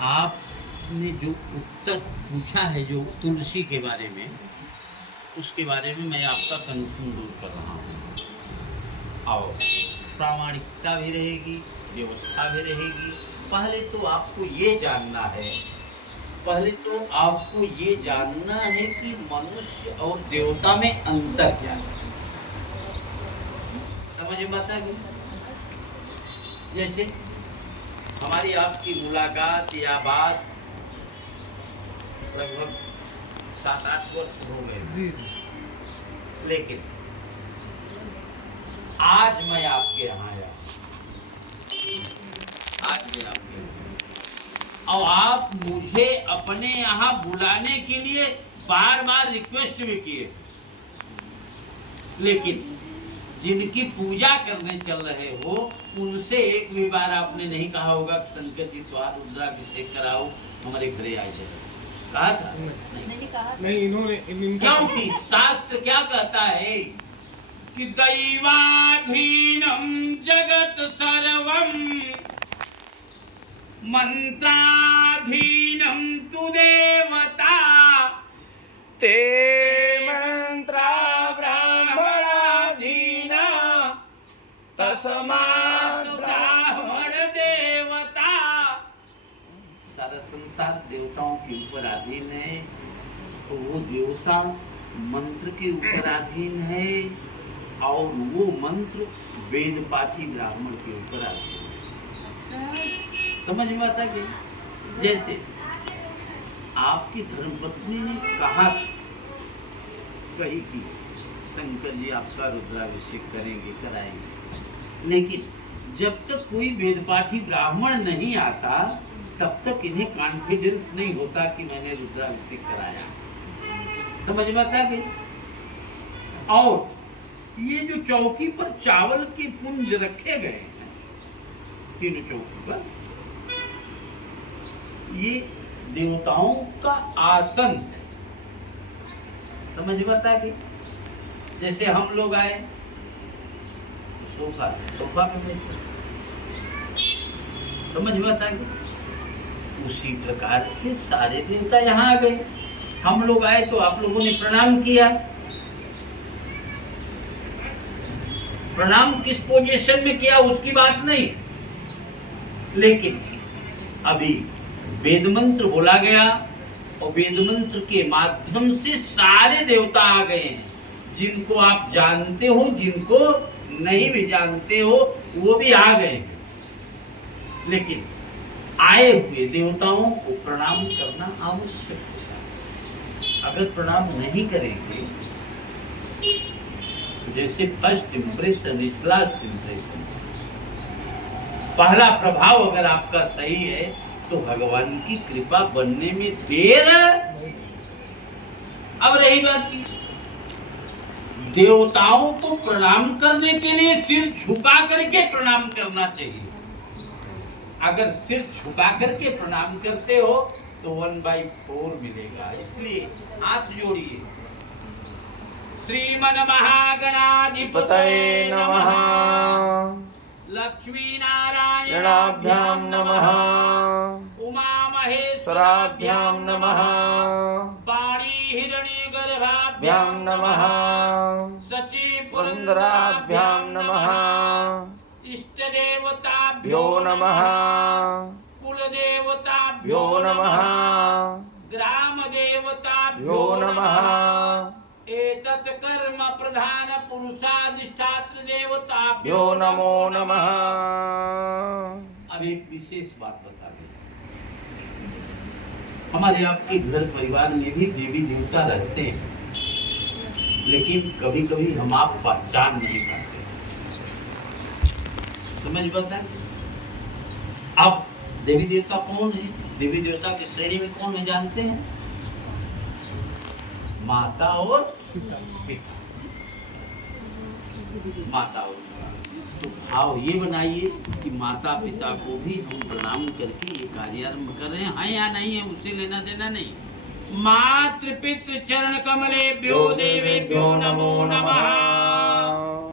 आपने जो उत्तर पूछा है जो तुलसी के बारे में, उसके बारे में मैं आपका कंसर्न दूर कर रहा हूँ और प्रामाणिकता भी रहेगी, व्यवस्था भी रहेगी। पहले तो आपको ये जानना है कि मनुष्य और देवता में अंतर क्या है। समझ में आता है? जैसे हमारी आपकी मुलाकात या बात लगभग 7-8 वर्ष हो गए जी। लेकिन आज मैं आपके यहाँ आया, और आप मुझे अपने यहाँ बुलाने के लिए बार बार रिक्वेस्ट भी किए, लेकिन जिनकी पूजा करने चल रहे हो उनसे एक भी बार आपने नहीं कहा होगा कि शंकर जी द्वारा रुद्राभिषेक कराओ, हमारे घरे आ जाए। कहा था? नहीं कहा। नहीं, इन्होंने क्योंकि शास्त्र क्या कहता है कि दैवाधीनम जगत सर्वम मंत्राधीनम तु देवता ते मंत्रा ब्राह्मणाधीना तस्मात् ब्राह्मण देवता। सारा संसार देवताओं के ऊपर अधीन है, तो वो देवता मंत्र के ऊपर अधीन है और वो मंत्र वेद पाठी ब्राह्मण के ऊपर अधीन है। समझ में आता है? जैसे आपकी धर्मपत्नी ने कही कि शंकर जी आपका रुद्राभिषेक कराएंगे, लेकिन जब तक कोई वेदपाठी ब्राह्मण नहीं आता तब तक इन्हें कॉन्फिडेंस नहीं होता कि मैंने रुद्राभिषेक कराया। समझ में आता है? और ये जो चौकी पर चावल के पुंज रखे गए हैं, तीनों चौकी पर, ये देवताओं का आसन है। समझ में आता है? जैसे हम लोग आए सोफा पे बैठे, समझ में आता है? उसी प्रकार से सारे देवता यहाँ आ गए। हम लोग आए तो आप लोगों ने प्रणाम किया। प्रणाम किस पोजीशन में किया उसकी बात नहीं, लेकिन अभी वेद मंत्र बोला गया और वेद मंत्र के माध्यम से सारे देवता आ गए हैं। जिनको आप जानते हो, जिनको नहीं भी जानते हो, वो भी आ गए हैं। लेकिन आए हुए देवताओं को प्रणाम करना आवश्यक है। अगर प्रणाम नहीं करेंगे, जैसे first impression is last impression, पहला प्रभाव अगर आपका सही है तो भगवान की कृपा बनने में देर है। अब रही बात की, देवताओं को प्रणाम करने के लिए सिर झुका करके प्रणाम करना चाहिए। अगर सिर झुका करके प्रणाम करते हो तो 1/4 मिलेगा। इसलिए हाथ जोड़िए। श्रीमन महागणाधिपतये नमः, लक्ष्मी नारायणाभ्यां गणाभ्यां नमः, उमा स्वराभ्यां नमः, वाणी हिरण्यगर्भाभ्यां भ्यां नमः, सची पुरंदराभ्यां नमः, इष्ट देवताभ्यो भ्यो नमः, कुल देवताभ्यो भ्यो नमः, ग्राम देवताभ्यो भ्यो नमः, एतत् कर्म प्रधान पुरुषाधिष्ठात्र देवताभ्यो भ्यो नमो नमः। अब एक विशेष बात बता दें, हमारे आपके घर परिवार में भी देवी देवता रहते हैं, लेकिन कभी कभी हम आप पहचान नहीं पाते। समझ पाता है? अब देवी देवता कौन है? देवी देवता की श्रेणी में कौन है जानते हैं? माता और पिता। माता और पिता। तो भाव ये बनाइए कि माता पिता को भी हम प्रणाम करके ये कार्यारंभ कर रहे हैं या नहीं है, उससे लेना देना नहीं। मातृ पितृ चरण कमले भ्यो देवेभ्यो नमो नमः।